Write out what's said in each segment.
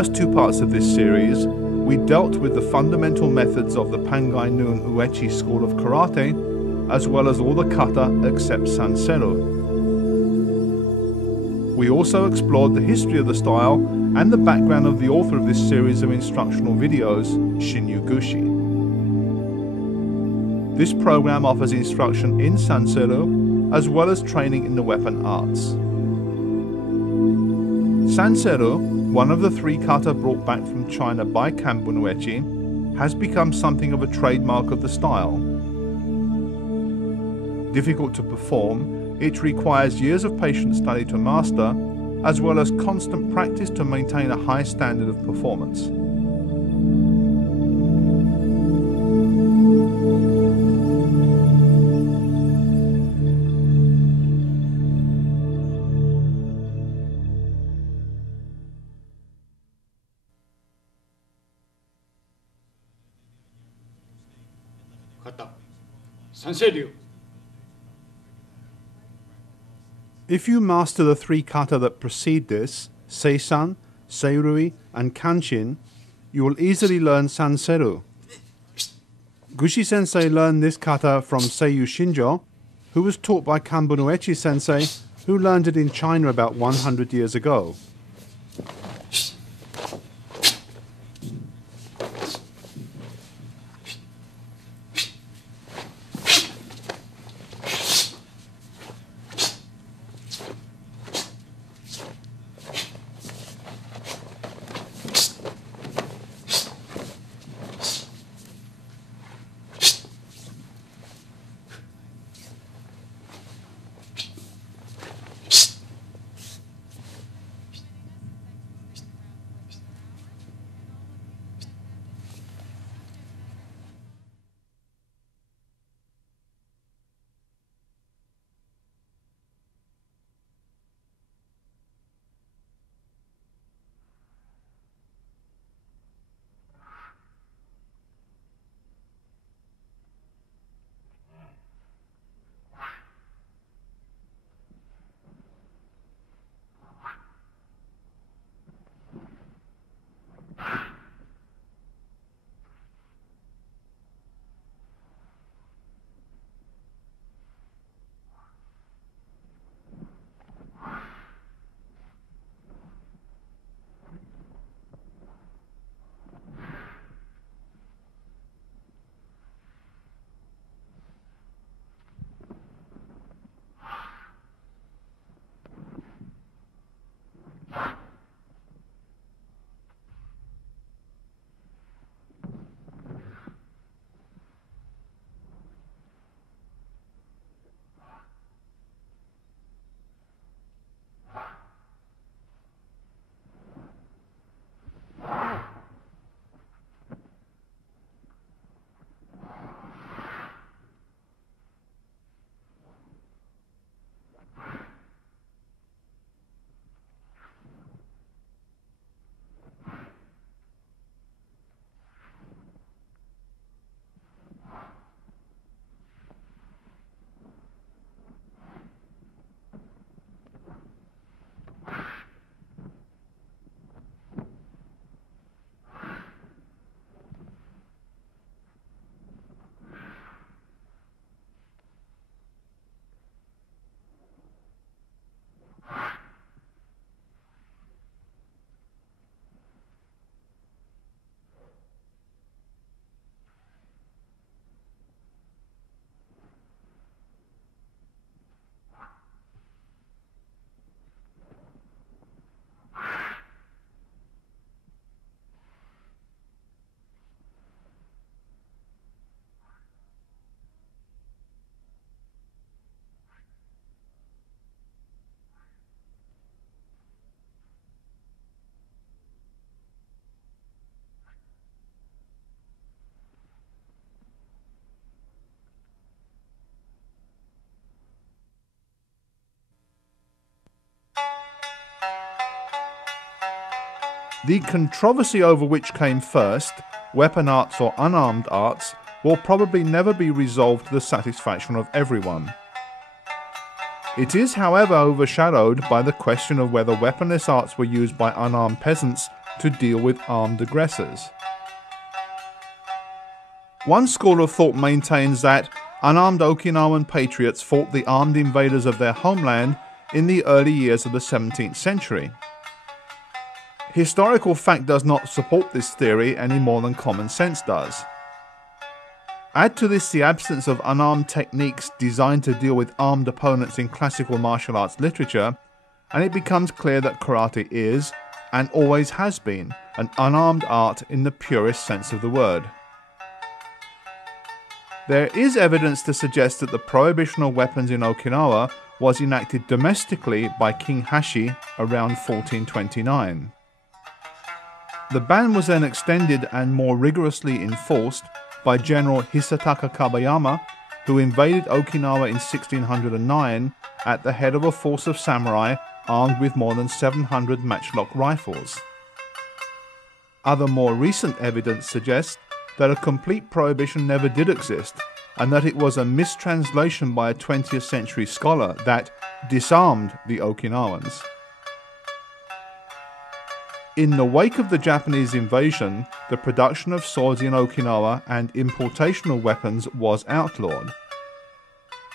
First two parts of this series, we dealt with the fundamental methods of the Pangai Noon Uechi school of karate, as well as all the kata except Sanseru. We also explored the history of the style and the background of the author of this series of instructional videos, Shinyu Gushi. This program offers instruction in Sanseru, as well as training in the weapon arts. Sanseru, one of the three kata brought back from China by Kambun Uechi, has become something of a trademark of the style. Difficult to perform, it requires years of patient study to master, as well as constant practice to maintain a high standard of performance. If you master the three kata that precede this, Seisan, Seirui, and Kanshin, you will easily learn Sanseru. Gushi Sensei learned this kata from Seiyu Shinjo, who was taught by Kambun Uechi Sensei, who learned it in China about 100 years ago. The controversy over which came first, weapon arts or unarmed arts, will probably never be resolved to the satisfaction of everyone. It is, however, overshadowed by the question of whether weaponless arts were used by unarmed peasants to deal with armed aggressors. One school of thought maintains that unarmed Okinawan patriots fought the armed invaders of their homeland in the early years of the 17th century. Historical fact does not support this theory any more than common sense does. Add to this the absence of unarmed techniques designed to deal with armed opponents in classical martial arts literature, and it becomes clear that karate is, and always has been, an unarmed art in the purest sense of the word. There is evidence to suggest that the prohibition of weapons in Okinawa was enacted domestically by King Hashi around 1429. The ban was then extended and more rigorously enforced by General Hisataka Kabayama, who invaded Okinawa in 1609 at the head of a force of samurai armed with more than 700 matchlock rifles. Other more recent evidence suggests that a complete prohibition never did exist, and that it was a mistranslation by a 20th century scholar that disarmed the Okinawans. In the wake of the Japanese invasion, the production of swords in Okinawa and importation of weapons was outlawed.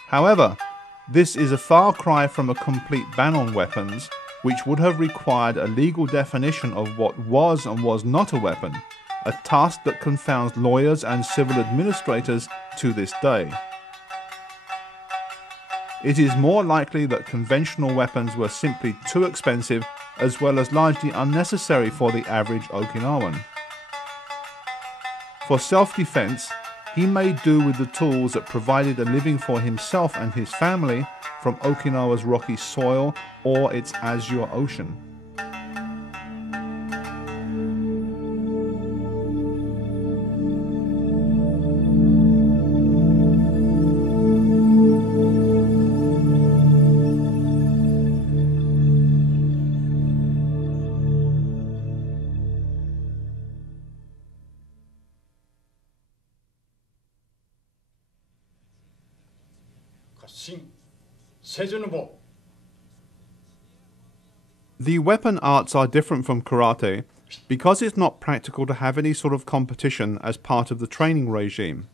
However, this is a far cry from a complete ban on weapons, which would have required a legal definition of what was and was not a weapon, a task that confounds lawyers and civil administrators to this day. It is more likely that conventional weapons were simply too expensive as well as largely unnecessary for the average Okinawan. For self-defense, he made do with the tools that provided a living for himself and his family from Okinawa's rocky soil or its azure ocean. The weapon arts are different from karate because it's not practical to have any sort of competition as part of the training regime.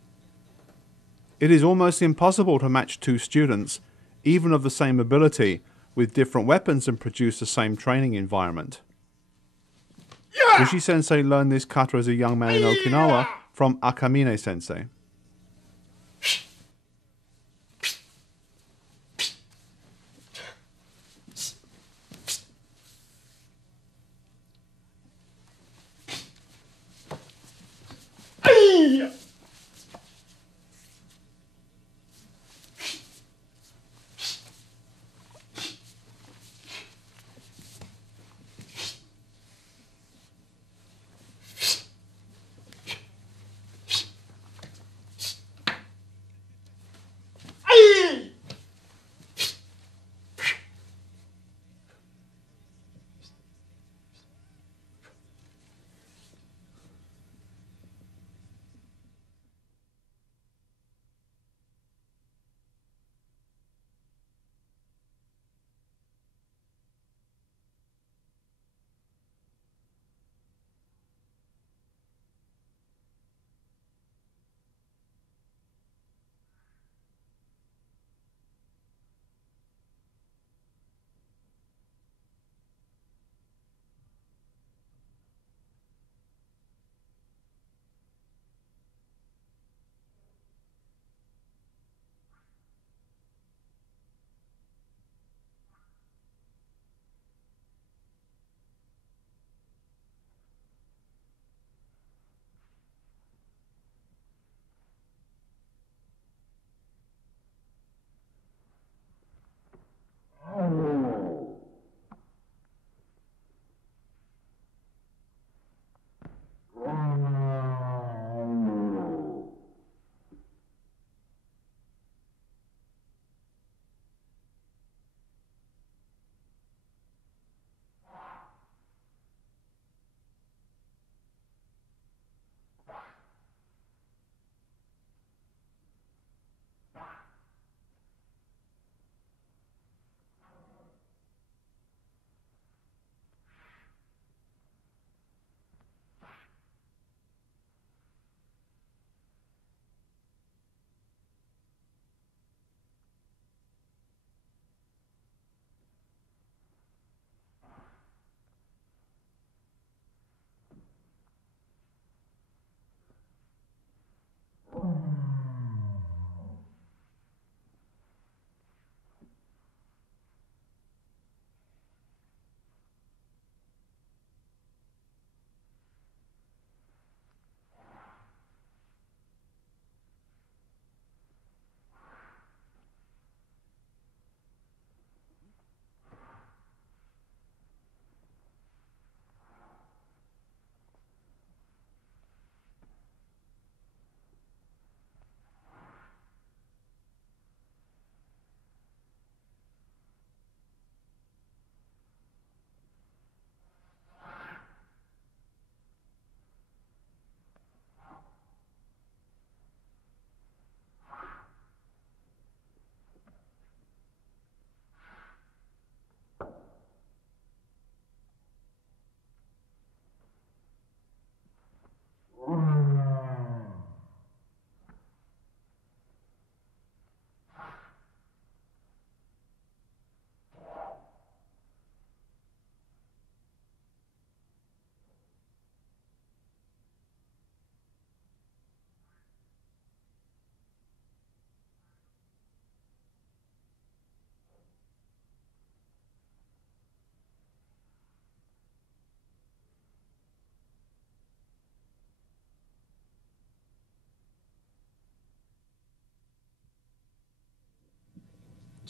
It is almost impossible to match two students, even of the same ability, with different weapons and produce the same training environment. Uechi-sensei learned this kata as a young man in Okinawa from Akamine-sensei.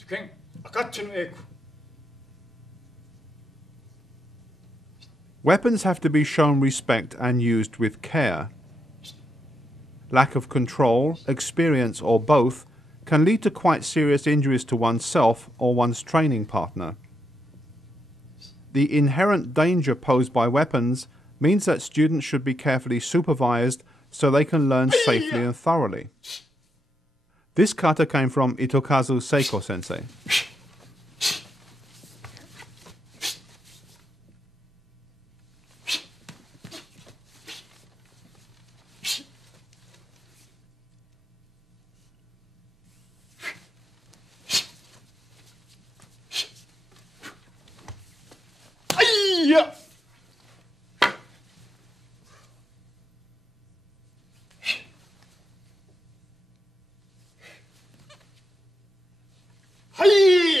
Juken akatsu no eku. Weapons have to be shown respect and used with care. Lack of control, experience, or both can lead to quite serious injuries to oneself or one's training partner. The inherent danger posed by weapons means that students should be carefully supervised so they can learn safely and thoroughly. This kata came from Itokazu Seiko sensei. Yeah. Hi.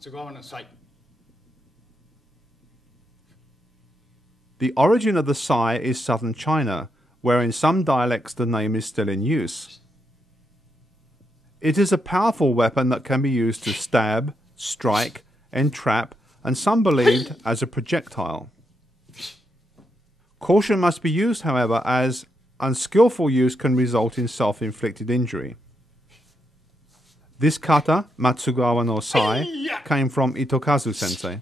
松川の際 The origin of the sai is southern China, where in some dialects the name is still in use. It is a powerful weapon that can be used to stab, strike, entrap, and some believed as a projectile. Caution must be used, however, as unskillful use can result in self-inflicted injury. This kata, Matsugawa no sai, came from Itokazu sensei.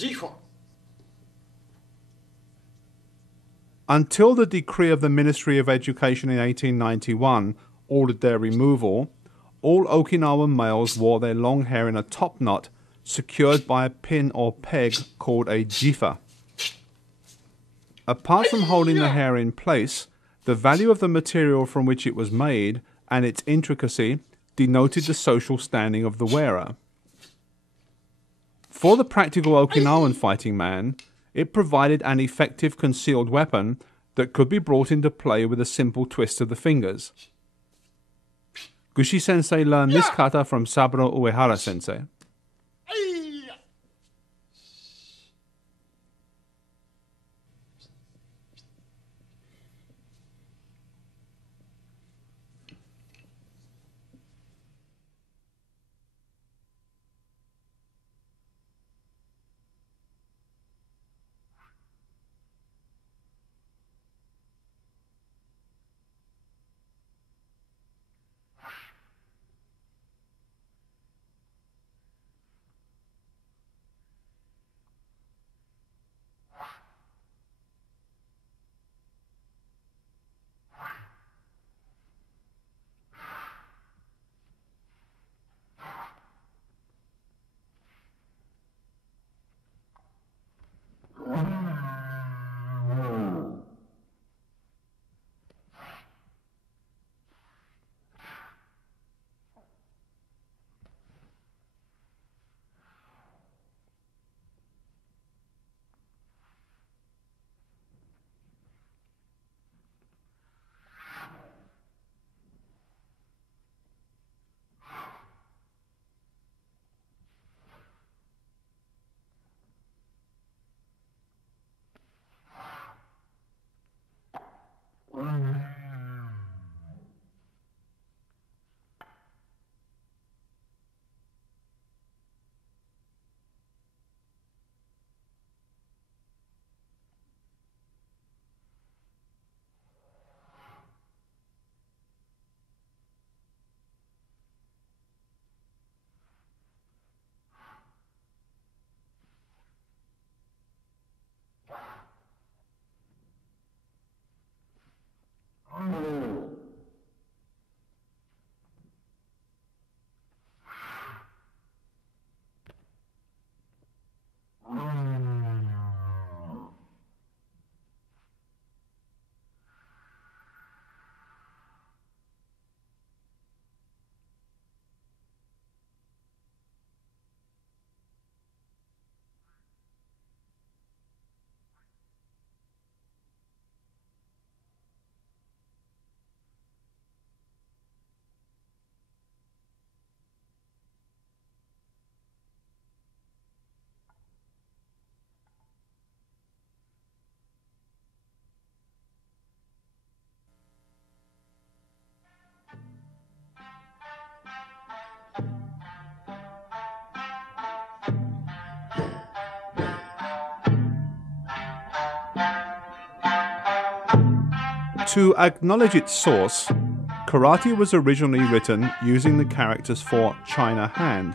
G4 Until the decree of the Ministry of Education in 1891 ordered their removal, all Okinawan males wore their long hair in a top knot secured by a pin or peg called a jifa. Apart from holding the hair in place, the value of the material from which it was made and its intricacy denoted the social standing of the wearer. For the practical Okinawan fighting man, it provided an effective concealed weapon that could be brought into play with a simple twist of the fingers. Gushi sensei learned this kata from Saburo Uehara sensei. To acknowledge its source, karate was originally written using the characters for China hand.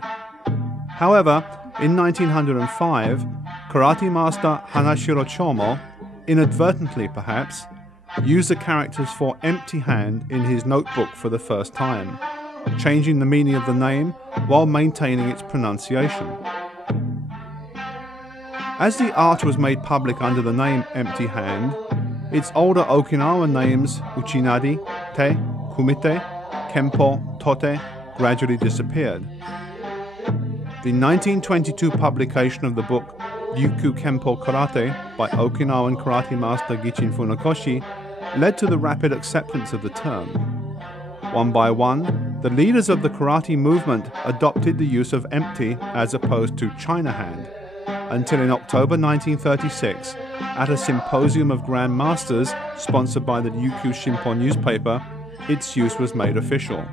However, in 1905, karate master Hanashiro Chomo, inadvertently perhaps, used the characters for empty hand in his notebook for the first time, changing the meaning of the name while maintaining its pronunciation. As the art was made public under the name Empty Hand, its older Okinawan names Uchinari, Te, Kumite, Kempo, Tote gradually disappeared. The 1922 publication of the book Ryukyu Kempo Karate by Okinawan karate master Gichin Funakoshi led to the rapid acceptance of the term. One by one, the leaders of the karate movement adopted the use of empty as opposed to China hand, until in October 1936, at a symposium of Grand Masters sponsored by the Ryukyu Shinpo newspaper, its use was made official.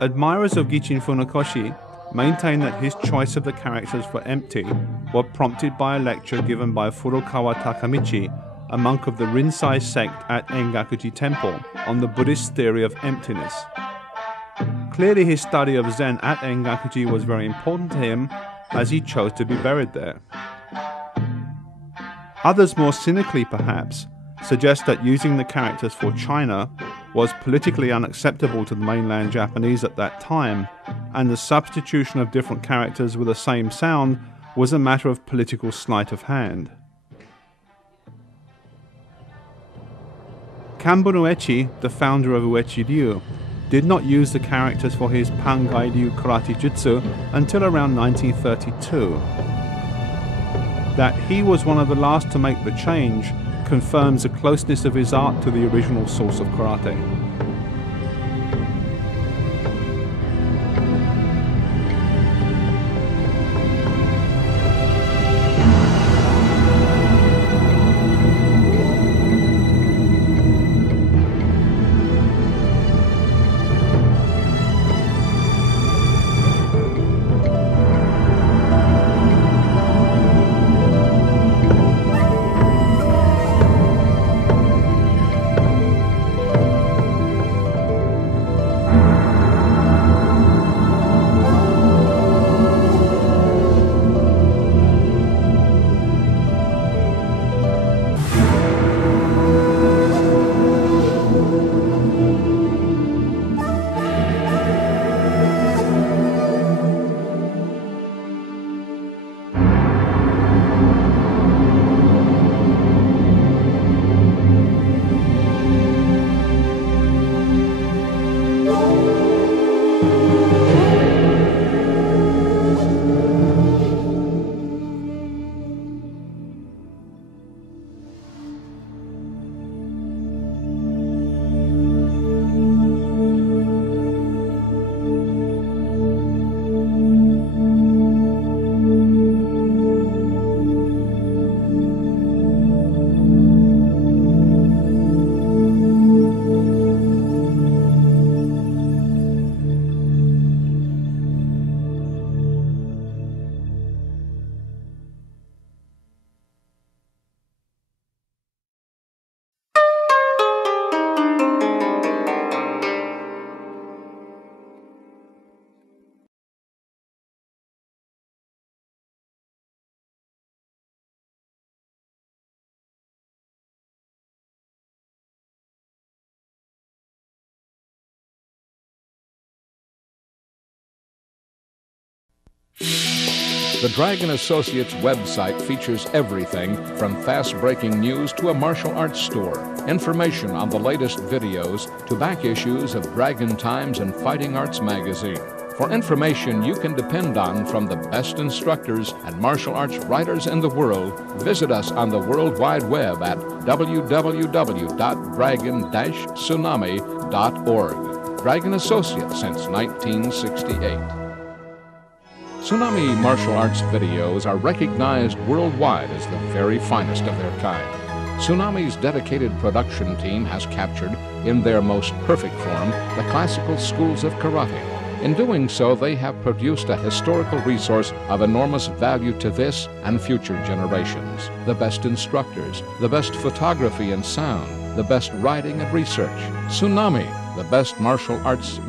Admirers of Gichin Funakoshi maintain that his choice of the characters for empty were prompted by a lecture given by Furukawa Takamichi, a monk of the Rinzai sect at Engakuji Temple, on the Buddhist theory of emptiness. Clearly his study of Zen at Engakuji was very important to him, as he chose to be buried there. Others, more cynically perhaps, suggest that using the characters for China was politically unacceptable to the mainland Japanese at that time, and the substitution of different characters with the same sound was a matter of political sleight of hand. Kanbun Uechi, the founder of Uechi Ryu, did not use the characters for his Pangai Ryu karate jutsu until around 1932. That he was one of the last to make the change confirms the closeness of his art to the original source of karate. The Dragon Associates website features everything from fast-breaking news to a martial arts store, information on the latest videos to back issues of Dragon Times and Fighting Arts magazine. For information you can depend on from the best instructors and martial arts writers in the world, visit us on the World Wide Web at www.dragon-tsunami.org. Dragon Associates since 1968. Tsunami martial arts videos are recognized worldwide as the very finest of their kind. Tsunami's dedicated production team has captured, in their most perfect form, the classical schools of karate, In doing so, they have produced a historical resource of enormous value to this and future generations. The best instructors, the best photography and sound, the best writing and research. Tsunami, the best martial arts